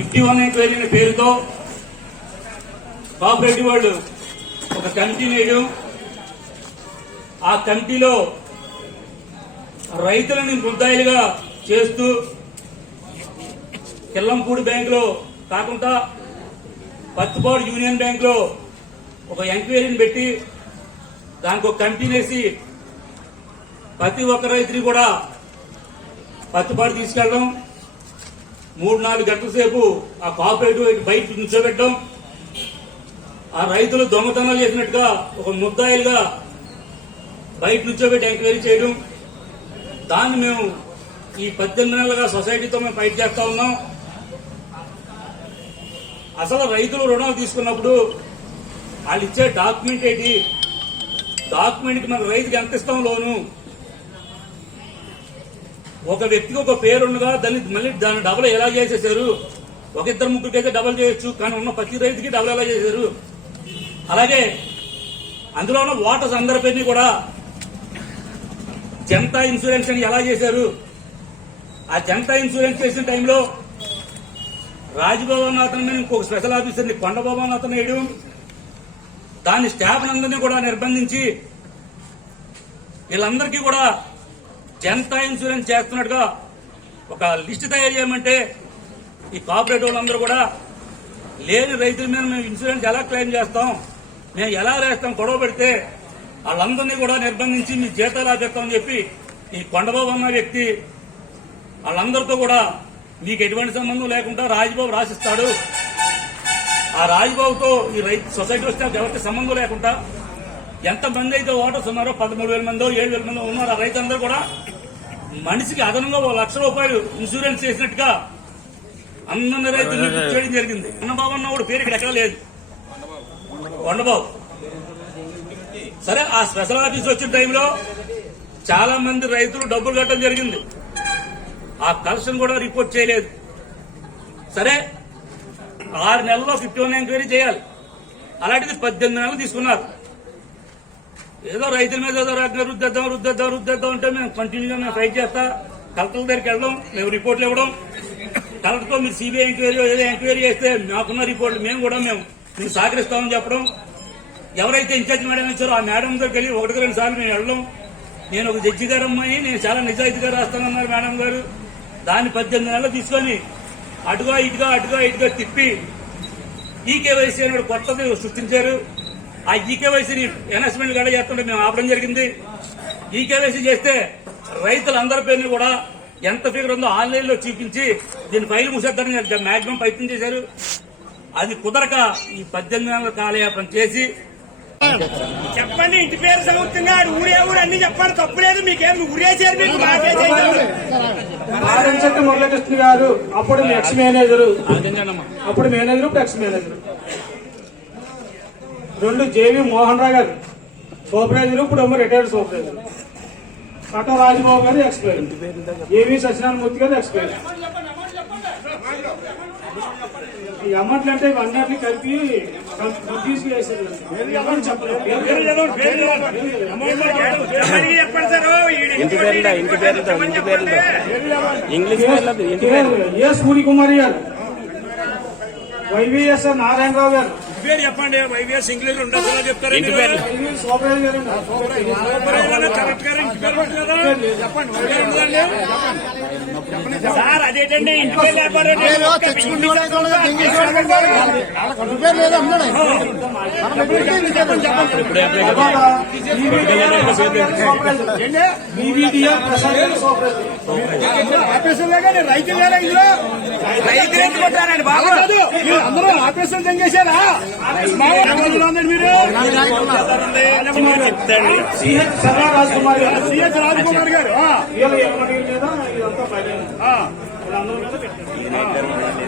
51 enquiry అనే పేరుతో cooperative వాళ్ళు ఒక కమిటీ వేయడం, ఆ కమిటీలో రైతులని ముద్దాయిలుగా చేస్తూ కిల్లంపూడి బ్యాంకులో కాకుండా పత్తిపాడు యూనియన్ బ్యాంకులో ఒక ఎంక్వైరీని పెట్టి దానికి ఒక కమిటీ వేసి ప్రతి ఒక్క రైతుని కూడా పత్తిపాడు తీసుకెళ్ళడం, 3-4 గంటల సేపు ఆ కోఆపరేటివ్ బయట నుంచోబెట్టడం, ఆ రైతులు దొంగతనాలు చేసినట్టుగా ఒక ముద్దాయిలుగా బయట నుంచోబెట్టి ఎంక్వైరీ చేయడం. దాన్ని మేము ఈ 18 నెలలుగా సొసైటీతో మేము ఫైట్ చేస్తా ఉన్నాం. అసలు రైతులు రుణాలు తీసుకున్నప్పుడు వాళ్ళు ఇచ్చే డాక్యుమెంట్ ఏంటి, డాక్యుమెంట్కి మన రైతుకి ఎంత ఇస్తాం లోను, ఒక వ్యక్తికి ఒక పేరుండగా దాన్ని డబల్ ఎలా చేసేసారు, ఒక 2-3 అయితే డబల్ చేయొచ్చు, కానీ ఉన్న ప్రతి రైతుకి డబల్ ఎలా చేశారు. అలాగే అందులో ఉన్న ఓటర్స్ అందరి పేరుని కూడా జనతా ఇన్సూరెన్స్ అని ఎలా చేశారు. ఆ జనతా ఇన్సూరెన్స్ చేసిన టైంలో రాజ్భవన్ అతని మీద ఇంకొక స్పెషల్ ఆఫీసర్ని కొండభవన్ అతను వేయడం, దాని స్టాఫ్ అందరినీ కూడా నిర్బంధించి వీళ్ళందరికీ కూడా జనతా ఇన్సూరెన్స్ చేస్తున్నట్టుగా ఒక లిస్ట్ తయారు చేయమంటే ఈ కోఆపరేటివ్ వాళ్ళందరూ కూడా లేని రైతుల మీద మేము ఇన్సూరెన్స్ ఎలా క్లెయిమ్ చేస్తాం, మేము ఎలా వేస్తాం, గొడవ పెడితే వాళ్ళందరినీ కూడా నిర్బంధించి మీ జీతాలు ఆపేస్తామని చెప్పి ఈ కొండబాబు అన్న వ్యక్తి వాళ్ళందరితో కూడా మీకు ఎటువంటి సంబంధం లేకుండా రాజ్బాబు రాసిస్తాడు. ఆ రాజ్బాబుతో ఈ రైతు సొసైటీ వస్తే ఎవరికి సంబంధం లేకుండా ఎంతమంది అయితే ఓటర్స్ ఉన్నారో 13,000 మందో 7,000 మందో ఉన్నారు. ఆ రైతులందరూ కూడా మనిషికి అదనంగా ₹1,00,000 ఇన్సూరెన్స్ చేసినట్టుగా అందరి రైతులు చేయడం జరిగింది. కొండబాబు అన్న కూడా పేరు ఇక్కడ ఎక్కడ లేదు, కొండబాబు. సరే, ఆ స్పెషల్ ఆఫీస్ వచ్చిన టైంలో చాలా మంది రైతులు డబ్బులు కట్టడం జరిగింది. ఆ కలెక్షన్ కూడా రిపోర్ట్ చేయలేదు. సరే, 6 నెలల్లో 51 ఎంక్వైరీ చేయాలి. అలాంటిది 18 నెలలు తీసుకున్నారు. ఏదో రైతుల మీద ఏదో రకంగా రుద్దేద్దాం అంటే మేము కంటిన్యూగా మేము ఫైట్ చేస్తా, కలెక్టర్ దగ్గరికి వెళ్ళడం, మేము రిపోర్ట్లు ఇవ్వడం, కలెక్టర్తో మీరు సిబిఐ ఎంక్వైరీ ఏదో ఎంక్వైరీ చేస్తే మాకున్న రిపోర్ట్లు మేము సహకరిస్తామని చెప్పడం. ఎవరైతే ఇన్ఛార్జ్ మేడం ఇచ్చారో ఆ మేడం దగ్గరికి వెళ్ళి 1-2 సార్లు మేము వెళ్ళడం. నేను ఒక జడ్జి గారు అమ్మాయి, నేను చాలా నిజాయితీగా రాస్తానన్నారు మేడం గారు. దాన్ని 18 నెలలు తీసుకొని అటుగా ఇటుగా తిప్పి ఈకేవైసీ అనే కొత్తది సృష్టించారు. ఆ ఈకేవైసీని ఎన్ఎస్మెంట్ గడ చేస్తుంటే మేము ఆపడం జరిగింది. ఈకేవైసీ చేస్తే రైతులందరి పేరుని కూడా ఎంత ఫిగర్ ఉందో ఆన్లైన్ లో చూపించి దీని ఫైల్ మూసేద్దారని మాక్సిమం ప్రయత్నం చేశారు. అది కుదరక ఈ 18 నెలల కాలయాపన చేసి చెప్పండి, ఇంటి పేరు సముద్రంగా ఊరే ఊరు అన్ని చెప్పండి, తప్పులేదు. మీకేం ఊరేసారు, మీకు మాకే చేయాలి. ఆరంచెట్టి మురళీకృష్ణ గారు అప్పుడు ఎక్స్ మేనేజరు, అప్పుడు మేనేజరు, ఇప్పుడు X manager. 2 JV Mohan Rao గారు సూపర్వైజరు, ఇప్పుడు రిటైర్డ్ సూపర్వైజర్. కట రాజబాబు గారు ఎక్స్పైర్, ఏవి సత్యనారాయణమూర్తి గారు ఎక్స్పైర్. ఈ అమౌంట్లు అంటే ఇవన్నీ కలిపి కన్ఫ్యూజ్ చేసేది. ఏ సూర్యకుమారి గారు, వైవిఎస్ఆర్ నారాయణరావు గారు పేరు చెప్పండి. వైవిఎస్ ఇంగ్లీష్ ఉండదు చెప్తారు. సార్ అదేంటండి ఇంటి పేరు లేకపోతే రైతు లేరా ఇందులో? రైతు ఎందుకుంటారండి బాబు? అందరూ ఆపరేషన్ చేశారా? సిహెచ్ రాజ్కుమార్ గారు గారు